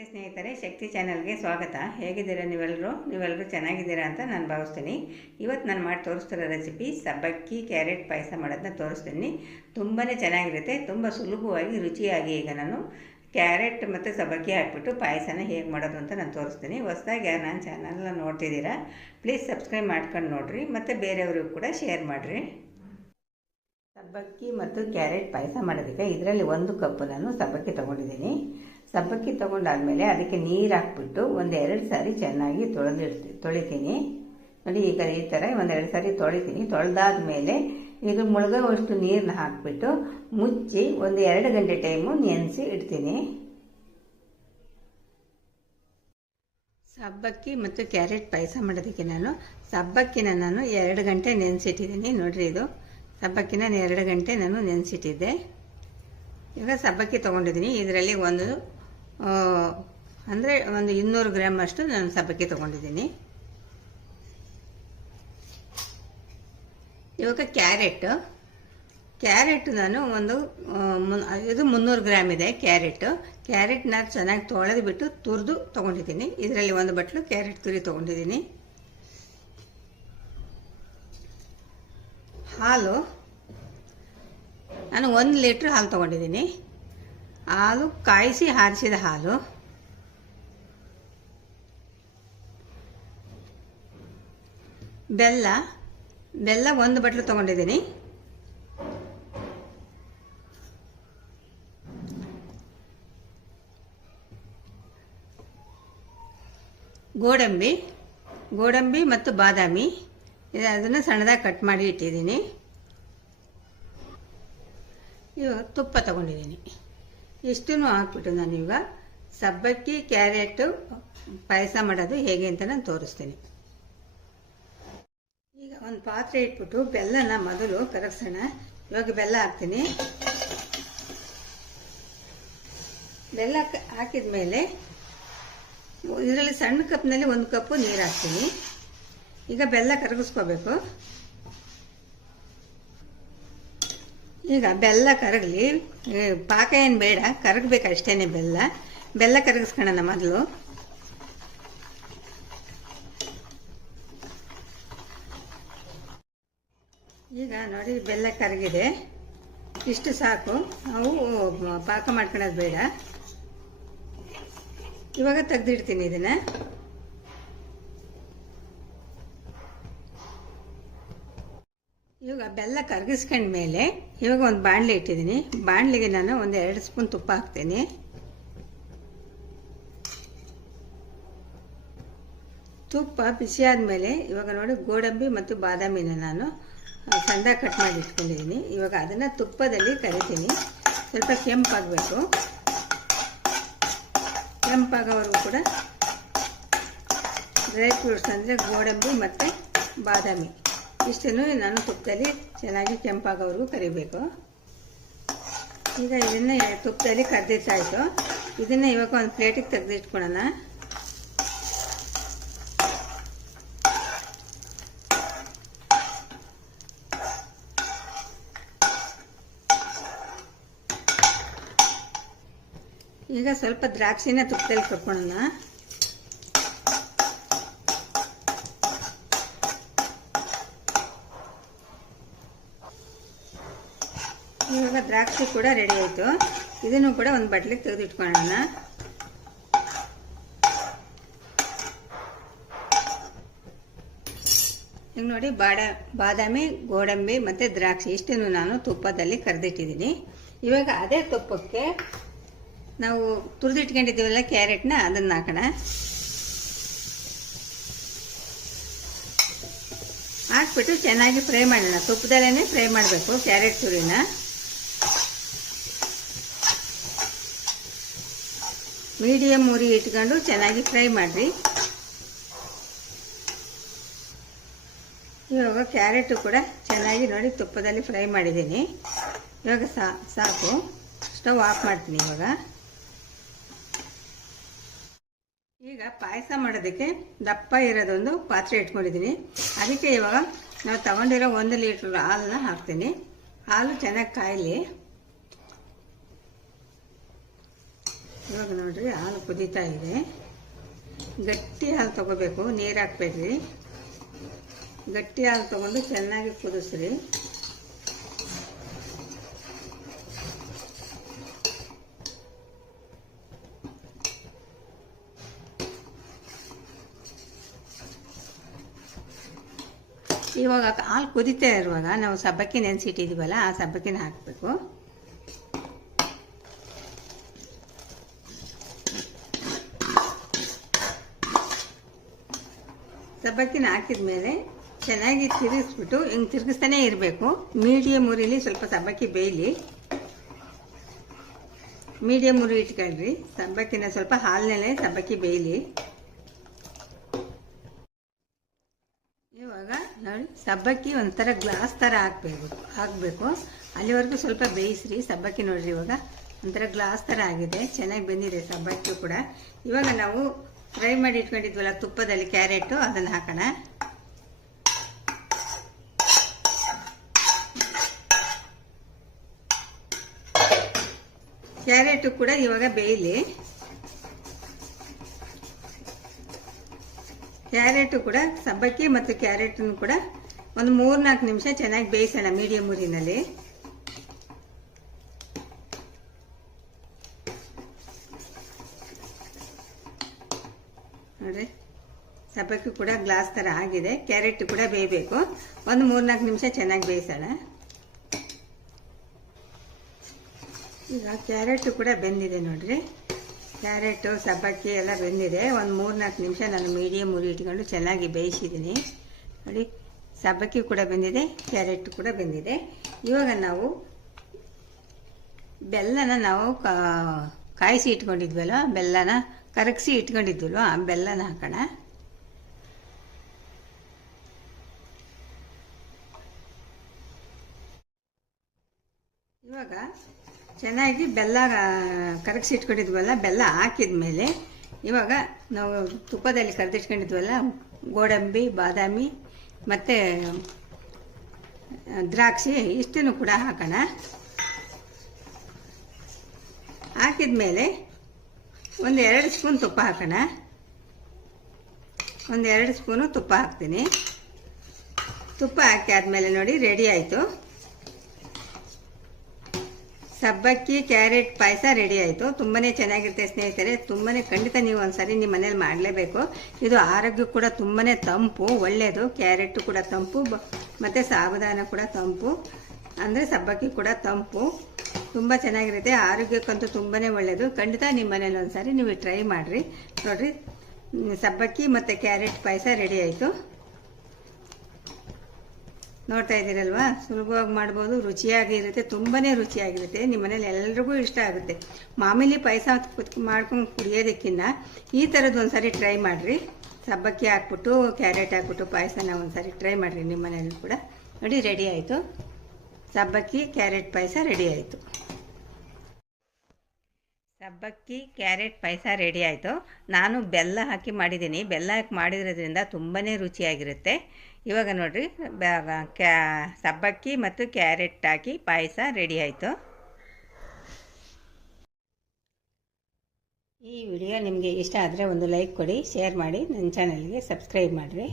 ನಮಸ್ತೆ ಸ್ನೇಹಿತರೆ, ಶಕ್ತಿ ಚಾನಲ್ಗೆ ಸ್ವಾಗತ. ಹೇಗಿದ್ದೀರಾ ನೀವೆಲ್ಲರೂ ಚೆನ್ನಾಗಿದ್ದೀರಾ ಅಂತ ನಾನು ಭಾವಿಸ್ತೀನಿ. ಇವತ್ತು ನಾನು ಮಾಡಿ ತೋರಿಸ್ತಿರೋ ರೆಸಿಪಿ ಸಬ್ಬಕ್ಕಿ ಕ್ಯಾರೆಟ್ ಪಾಯಸ ಮಾಡೋದನ್ನ ತೋರಿಸ್ತೀನಿ. ತುಂಬಾ ಚೆನ್ನಾಗಿರುತ್ತೆ, ತುಂಬ ಸುಲಭವಾಗಿ ರುಚಿಯಾಗಿ. ಈಗ ನಾನು ಕ್ಯಾರೆಟ್ ಮತ್ತು ಸಬ್ಬಕ್ಕಿ ಹಾಕ್ಬಿಟ್ಟು ಪಾಯಸನ ಹೇಗೆ ಮಾಡೋದು ಅಂತ ನಾನು ತೋರಿಸ್ತೀನಿ. ಹೊಸದಾಗಿ ನಾನು ಚಾನಲ್ನ ನೋಡ್ತಿದ್ದೀರಾ, ಪ್ಲೀಸ್ ಸಬ್ಸ್ಕ್ರೈಬ್ ಮಾಡ್ಕೊಂಡು ನೋಡಿರಿ ಮತ್ತು ಬೇರೆಯವ್ರಿಗೂ ಕೂಡ ಶೇರ್ ಮಾಡಿರಿ. ಸಬ್ಬಕ್ಕಿ ಮತ್ತು ಕ್ಯಾರೆಟ್ ಪಾಯಸ ಮಾಡೋದಕ್ಕೆ ಇದರಲ್ಲಿ 1 ಕಪ್ ನಾನು ಸಬ್ಬಕ್ಕಿ ತೊಗೊಂಡಿದ್ದೀನಿ. ಸಬ್ಬಕ್ಕಿ ತೊಗೊಂಡಾದ್ಮೇಲೆ ಅದಕ್ಕೆ ನೀರು ಹಾಕ್ಬಿಟ್ಟು 1-2 ಸಾರಿ ಚೆನ್ನಾಗಿ ತೊಳಿತೀನಿ. ನೋಡಿ, ಈಗ ಈ ಥರ 1-2 ಸಾರಿ ತೊಳಿತೀನಿ. ತೊಳೆದಾದ್ಮೇಲೆ ಇದು ಮುಳುಗೋವಷ್ಟು ನೀರನ್ನ ಹಾಕ್ಬಿಟ್ಟು ಮುಚ್ಚಿ 1-2 ಗಂಟೆ ಟೈಮು ನೆನೆಸಿ ಇಡ್ತೀನಿ. ಸಬ್ಬಕ್ಕಿ ಮತ್ತು ಕ್ಯಾರೆಟ್ ಪಾಯಸ ಮಾಡೋದಕ್ಕೆ ಸಬ್ಬಕ್ಕಿನ 2 ಗಂಟೆ ನೆನೆಸಿಟ್ಟಿದ್ದೀನಿ. ನೋಡಿರಿ, ಇದು ಸಬ್ಬಕ್ಕಿನ 2 ಗಂಟೆ ನಾನು ನೆನೆಸಿಟ್ಟಿದ್ದೆ. ಈಗ ಸಬ್ಬಕ್ಕಿ ತೊಗೊಂಡಿದ್ದೀನಿ. ಇದರಲ್ಲಿ ಒಂದು 200 ಗ್ರಾಮ್ ಅಷ್ಟು ನಾನು ಸಬ್ಬಕ್ಕಿ ತೊಗೊಂಡಿದ್ದೀನಿ. ಇವಾಗ ಕ್ಯಾರೆಟ್ ನಾನು ಇದು 300 ಗ್ರಾಮ್ ಇದೆ ಕ್ಯಾರೆಟ್ನ ಚೆನ್ನಾಗಿ ತೊಳೆದು ಬಿಟ್ಟು ತುರಿದು ತೊಗೊಂಡಿದ್ದೀನಿ. ಇದರಲ್ಲಿ 1 ಬಟ್ಲು ಕ್ಯಾರೆಟ್ ತುರಿ ತೊಗೊಂಡಿದ್ದೀನಿ. ಹಾಲು ನಾನು 1 ಲೀಟ್ರ್ ಹಾಲು ತೊಗೊಂಡಿದ್ದೀನಿ. ಹಾಲು ಕಾಯಿಸಿ ಆರಿಸಿದ ಹಾಲು. ಬೆಲ್ಲ 1 ಬಟ್ಲು ತೊಗೊಂಡಿದ್ದೀನಿ. ಗೋಡಂಬಿ ಮತ್ತು ಬಾದಾಮಿ ಅದನ್ನು ಸಣ್ಣದಾಗಿ ಕಟ್ ಮಾಡಿ ಇಟ್ಟಿದ್ದೀನಿ. ಇವಾಗ ತುಪ್ಪ ತಗೊಂಡಿದ್ದೀನಿ. ಇಷ್ಟನ್ನು ಹಾಕ್ಬಿಟ್ಟು ನಾನು ಇವಾಗ ಸಬ್ಬಕ್ಕಿ ಕ್ಯಾರೆಟ್ ಪಾಯಸ ಮಾಡೋದು ಹೇಗೆ ಅಂತ ನಾನು ತೋರಿಸ್ತೀನಿ. ಈಗ ಒಂದು ಪಾತ್ರೆ ಇಟ್ಬಿಟ್ಟು ಬೆಲ್ಲನ ಮೊದಲು ಕರಗಿಸೋಣ. ಇವಾಗ ಬೆಲ್ಲ ಹಾಕ್ತೀನಿ. ಬೆಲ್ಲ ಹಾಕಿದ ಮೇಲೆ ಇದರಲ್ಲಿ ಸಣ್ಣ ಕಪ್ನಲ್ಲಿ 1 ಕಪ್ಪು ನೀರು ಹಾಕ್ತೀನಿ. ಈಗ ಬೆಲ್ಲ ಕರಗಿಸ್ಕೋಬೇಕು. ಈಗ ಬೆಲ್ಲ ಕರಗಲಿ, ಪಾಕ ಏನು ಬೇಡ, ಕರಗಬೇಕು ಅಷ್ಟೇ. ಬೆಲ್ಲ ಕರಗಿಸ್ಕೊಳ್ಳೋಣ ಮೊದಲು. ಈಗ ನೋಡಿ, ಬೆಲ್ಲ ಕರಗಿದೆ, ಇಷ್ಟು ಸಾಕು. ನಾವು ಪಾಕ ಮಾಡ್ಕೊಳ್ಳೋದು ಬೇಡ. ಇವಾಗ ತೆಗೆದಿಡ್ತೀನಿ ಇದನ್ನು. ಇವಾಗ ಬೆಲ್ಲ ಕರಗಿಸ್ಕೊಂಡ್ಮೇಲೆ ಇವಾಗ ಒಂದು ಬಾಣಲೆ ಇಟ್ಟಿದ್ದೀನಿ. ಬಾಣಲೆಗೆ ನಾನು 1-2 ಸ್ಪೂನ್ ತುಪ್ಪ ಹಾಕ್ತೀನಿ. ತುಪ್ಪ ಬಿಸಿ ಆದಮೇಲೆ ಇವಾಗ ನೋಡಿ, ಗೋಡಂಬಿ ಮತ್ತು ಬಾದಾಮಿನ ನಾನು ಸಣ್ಣದಾಗಿ ಕಟ್ ಮಾಡಿ ಇಟ್ಕೊಂಡಿದ್ದೀನಿ. ಇವಾಗ ಅದನ್ನು ತುಪ್ಪದಲ್ಲಿ ಕರಿತೀನಿ. ಸ್ವಲ್ಪ ಕೆಂಪಾಗಬೇಕು. ಕೆಂಪಾಗೋವರೆಗೂ ಕೂಡ ಡ್ರೈ ಫ್ರೂಟ್ಸ್ ಅಂದರೆ ಗೋಡಂಬಿ ಮತ್ತು ಬಾದಾಮಿ ಇಷ್ಟನ್ನು ನಾನು ತುಪ್ಪದಲ್ಲಿ ಚೆನ್ನಾಗಿ ಕೆಂಪಾಗೋವರೆಗೂ ಕರಿಬೇಕು. ಈಗ ಇದನ್ನು ತುಪ್ಪದಲ್ಲಿ ಕರೆದಿಟ್ಟಾಯಿತು. ಇದನ್ನು ಇವಾಗ ಒಂದು ಪ್ಲೇಟಿಗೆ ತೆಗೆದಿಟ್ಕೊಳ್ಳೋಣ. ಈಗ ಸ್ವಲ್ಪ ದ್ರಾಕ್ಷಿನ ತುಪ್ಪದಲ್ಲಿ ಕರ್ಕೊಳ್ಳೋಣ. ಇವಾಗ ದ್ರಾಕ್ಷಿ ಕೂಡ ರೆಡಿ ಆಯಿತು. ಇದನ್ನು ಕೂಡ ಒಂದು ಬಟ್ಲಿಗೆ ತೆಗೆದಿಟ್ಕೊಳ್ಳೋಣ. ಈಗ ನೋಡಿ, ಬಾದಾಮಿ, ಗೋಡಂಬಿ ಮತ್ತು ದ್ರಾಕ್ಷಿ ಇಷ್ಟನ್ನು ನಾನು ತುಪ್ಪದಲ್ಲಿ ಕರೆದಿಟ್ಟಿದ್ದೀನಿ. ಇವಾಗ ಅದೇ ತುಪ್ಪಕ್ಕೆ ನಾವು ತುರಿದಿಟ್ಕೊಂಡಿದ್ದೀವಲ್ಲ ಕ್ಯಾರೆಟ್ನ, ಅದನ್ನು ಹಾಕೋಣ. ಹಾಕ್ಬಿಟ್ಟು ಚೆನ್ನಾಗಿ ಫ್ರೈ ಮಾಡೋಣ. ತುಪ್ಪದಲ್ಲೇ ಫ್ರೈ ಮಾಡಬೇಕು ಕ್ಯಾರೆಟ್ ತುರಿನ. ಮೀಡಿಯಮ್ ಉರಿ ಇಟ್ಕೊಂಡು ಚೆನ್ನಾಗಿ ಫ್ರೈ ಮಾಡಿರಿ. ಇವಾಗ ಕ್ಯಾರೆಟು ಕೂಡ ಚೆನ್ನಾಗಿ ನೋಡಿ ತುಪ್ಪದಲ್ಲಿ ಫ್ರೈ ಮಾಡಿದ್ದೀನಿ. ಇವಾಗ ಸಾಕು, ಸ್ಟವ್ ಆಫ್ ಮಾಡ್ತೀನಿ. ಈಗ ಪಾಯಸ ಮಾಡೋದಕ್ಕೆ ದಪ್ಪ ಇರೋದೊಂದು ಪಾತ್ರೆ ಇಟ್ಕೊಂಡಿದ್ದೀನಿ. ಅದಕ್ಕೆ ಇವಾಗ ನಾವು ತಗೊಂಡಿರೋ 1 ಲೀಟ್ರ್ ಹಾಲನ್ನ ಹಾಕ್ತೀನಿ. ಹಾಲು ಚೆನ್ನಾಗಿ ಕಾಯಲಿ. ಇವಾಗ ಇವಾಗ ನೋಡ್ರಿ ಹಾಲು ಕುದೀತಾ ಇದೆ. ಗಟ್ಟಿ ಹಾಲು ತೊಗೋಬೇಕು, ನೀರು ಹಾಕ್ಬೇಡ್ರಿ. ಗಟ್ಟಿ ಹಾಲು ತೊಗೊಂಡು ಚೆನ್ನಾಗಿ ಕುದಿಸ್ರಿ. ಇವಾಗ ಹಾಲು ಕುದೀತಾ ಇರುವಾಗ ನಾವು ಸಬ್ಬಕ್ಕಿ ನೆನೆಸಿಟ್ಟಿದ್ದೀವಲ್ಲ, ಆ ಸಬ್ಬಕ್ಕಿನ ಹಾಕಬೇಕು. ಸಬ್ಬಕ್ಕಿನ ಹಾಕಿದ ಮೇಲೆ ಚೆನ್ನಾಗಿ ತಿರುಗಿಸ್ಬಿಟ್ಟು ಹಿಂಗೆ ತಿರುಗಿಸ್ತಾನೆ ಇರಬೇಕು. ಮೀಡಿಯಮ್ ಉರಿಲಿ ಸ್ವಲ್ಪ ಸಬ್ಬಕ್ಕಿ ಬೇಯಲಿ. ಮೀಡಿಯಮ್ ಉರಿ ಇಟ್ಕೊಳ್ರಿ. ಸಬ್ಬಕ್ಕಿನ ಸ್ವಲ್ಪ ಹಾಲಿನಲ್ಲೇ ಸಬ್ಬಕ್ಕಿ ಬೇಯಲಿ. ಇವಾಗ ನೋಡಿ ಸಬ್ಬಕ್ಕಿ ಒಂಥರ ಗ್ಲಾಸ್ ಥರ ಹಾಕಬೇಕು. ಅಲ್ಲಿವರೆಗೂ ಸ್ವಲ್ಪ ಬೇಯಿಸ್ರಿ. ಸಬ್ಬಕ್ಕಿ ನೋಡ್ರಿ ಇವಾಗ ಒಂಥರ ಗ್ಲಾಸ್ ಥರ ಆಗಿದೆ, ಚೆನ್ನಾಗಿ ಬೆಂದಿದೆ ಸಬ್ಬಕ್ಕಿ ಕೂಡ. ಇವಾಗ ನಾವು ಫ್ರೈ ಮಾಡಿ ಇಟ್ಕೊಂಡಿದ್ವಲ್ಲ ತುಪ್ಪದಲ್ಲಿ ಕ್ಯಾರೆಟು, ಅದನ್ನು ಹಾಕೋಣ. ಕ್ಯಾರೆಟು ಕೂಡ ಇವಾಗ ಬೇಯಲಿ. ಕ್ಯಾರೆಟು ಕೂಡ ಸಬ್ಬಕ್ಕಿ ಮತ್ತು ಕ್ಯಾರೆಟನ್ನು ಕೂಡ ಒಂದು 3-4 ನಿಮಿಷ ಚೆನ್ನಾಗಿ ಬೇಯಿಸೋಣ ಮೀಡಿಯಮ್ ಉರಿನಲ್ಲಿ. ನೋಡ್ರಿ ಸಬ್ಬಕ್ಕಿ ಕೂಡ ಗ್ಲಾಸ್ ಥರ ಆಗಿದೆ. ಕ್ಯಾರೆಟ್ ಕೂಡ ಬೇಯಬೇಕು. ಒಂದು 3-4 ನಿಮಿಷ ಚೆನ್ನಾಗಿ ಬೇಯಿಸೋಣ. ಈಗ ಕ್ಯಾರೆಟು ಕೂಡ ಬೆಂದಿದೆ ನೋಡ್ರಿ. ಕ್ಯಾರೆಟು ಸಬ್ಬಕ್ಕಿ ಎಲ್ಲ ಬೆಂದಿದೆ. ಒಂದು 3-4 ನಿಮಿಷ ನಾನು ಮೀಡಿಯಮ್ ಉರಿ ಇಟ್ಕೊಂಡು ಚೆನ್ನಾಗಿ ಬೇಯಿಸಿದ್ದೀನಿ ನೋಡಿ. ಸಬ್ಬಕ್ಕಿ ಕೂಡ ಬೆಂದಿದೆ, ಕ್ಯಾರೆಟ್ ಕೂಡ ಬೆಂದಿದೆ. ಇವಾಗ ನಾವು ಬೆಲ್ಲನ ಕಾಯಿಸಿ ಇಟ್ಕೊಂಡಿದ್ವಲ್ಲ, ಬೆಲ್ಲನ ಕರಗಿಸಿ ಇಟ್ಕೊಂಡಿದ್ವಲ್ವ, ಆ ಬೆಲ್ಲನ ಹಾಕೋಣ. ಇವಾಗ ಚೆನ್ನಾಗಿ ಬೆಲ್ಲ ಕರಗಿಸಿ ಇಟ್ಕೊಂಡಿದ್ವಲ್ಲ, ಬೆಲ್ಲ ಹಾಕಿದ ಮೇಲೆ ಇವಾಗ ನಾವು ತುಪ್ಪದಲ್ಲಿ ಕರೆದಿಟ್ಕೊಂಡಿದ್ವಲ್ಲ ಗೋಡಂಬಿ, ಬಾದಾಮಿ ಮತ್ತು ದ್ರಾಕ್ಷಿ ಇಷ್ಟನ್ನು ಕೂಡ ಹಾಕೋಣ. ಹಾಕಿದ ಮೇಲೆ ಒಂದು 2 ಸ್ಪೂನ್ ತುಪ್ಪ ಹಾಕೋಣ. ಒಂದು 2 ಸ್ಪೂನು ತುಪ್ಪ ಹಾಕ್ತೀನಿ. ತುಪ್ಪ ಹಾಕಿ ಆದಮೇಲೆ ನೋಡಿ ರೆಡಿ ಆಯಿತು. ಸಬ್ಬಕ್ಕಿ ಕ್ಯಾರೆಟ್ ಪಾಯಸ ರೆಡಿ ಆಯಿತು. ತುಂಬಾ ಚೆನ್ನಾಗಿರುತ್ತೆ ಸ್ನೇಹಿತರೆ. ಖಂಡಿತ ನೀವು ಒಂದ್ಸರಿ ನಿಮ್ಮ ಮನೇಲಿ ಮಾಡಲೇಬೇಕು. ಇದು ಆರೋಗ್ಯಕ್ಕೆ ಕೂಡ ತುಂಬಾ ತಂಪು, ಒಳ್ಳೆಯದು. ಕ್ಯಾರೆಟ್ ಕೂಡ ತಂಪು ಮತ್ತು ಸಾಬುದಾನ ಕೂಡ ತಂಪು, ಅಂದರೆ ಸಬ್ಬಕ್ಕಿ ಕೂಡ ತಂಪು. ತುಂಬ ಚೆನ್ನಾಗಿರುತ್ತೆ. ಆರೋಗ್ಯಕ್ಕಂತೂ ತುಂಬಾ ಒಳ್ಳೆಯದು. ಖಂಡಿತ ನಿಮ್ಮ ಮನೇಲಿ ಒಂದ್ಸರಿ ನೀವು ಟ್ರೈ ಮಾಡಿರಿ. ನೋಡಿರಿ ಸಬ್ಬಕ್ಕಿ ಮತ್ತು ಕ್ಯಾರೆಟ್ ಪಾಯಸ ರೆಡಿ ಆಯಿತು. ನೋಡ್ತಾ ಇದ್ದೀರಲ್ವಾ, ಸುಲಭವಾಗಿ ಮಾಡ್ಬೋದು, ರುಚಿಯಾಗಿರುತ್ತೆ, ತುಂಬಾ ರುಚಿಯಾಗಿರುತ್ತೆ. ನಿಮ್ಮ ಮನೇಲಿ ಎಲ್ರಿಗೂ ಇಷ್ಟ ಆಗುತ್ತೆ. ಮಾಮೂಲಿ ಪಾಯಸ ಮಾಡ್ಕೊಂಡು ಕುಡಿಯೋದಕ್ಕಿಂತ ಈ ಥರದ್ದು ಒಂದ್ಸರಿ ಟ್ರೈ ಮಾಡಿರಿ. ಸಬ್ಬಕ್ಕಿ ಹಾಕ್ಬಿಟ್ಟು ಕ್ಯಾರೆಟ್ ಹಾಕ್ಬಿಟ್ಟು ಪಾಯಸನ ಒಂದ್ಸರಿ ಟ್ರೈ ಮಾಡಿರಿ ನಿಮ್ಮ ಮನೇಲಿ ಕೂಡ. ನೋಡಿ ರೆಡಿ ಆಯಿತು, ಸಬ್ಬಕ್ಕಿ ಕ್ಯಾರೆಟ್ ಪಾಯಸ ರೆಡಿ ಆಯಿತು. ಸಬ್ಬಕ್ಕಿ ಕ್ಯಾರೆಟ್ ಪಾಯಸ ರೆಡಿ ಆಯಿತು. ನಾನು ಬೆಲ್ಲ ಹಾಕಿ ಮಾಡಿದ್ದೀನಿ. ಬೆಲ್ಲ ಹಾಕಿ ಮಾಡಿರೋದ್ರಿಂದ ತುಂಬಾ ರುಚಿಯಾಗಿರುತ್ತೆ. ಇವಾಗ ನೋಡಿರಿ ಸಬ್ಬಕ್ಕಿ ಮತ್ತು ಕ್ಯಾರೆಟ್ ಹಾಕಿ ಪಾಯಸ ರೆಡಿ ಆಯಿತು. ಈ ವಿಡಿಯೋ ನಿಮಗೆ ಇಷ್ಟ ಆದರೆ ಒಂದು ಲೈಕ್ ಕೊಡಿ, ಶೇರ್ ಮಾಡಿ, ನನ್ನ ಚಾನಲ್ಗೆ ಸಬ್ಸ್ಕ್ರೈಬ್ ಮಾಡಿರಿ.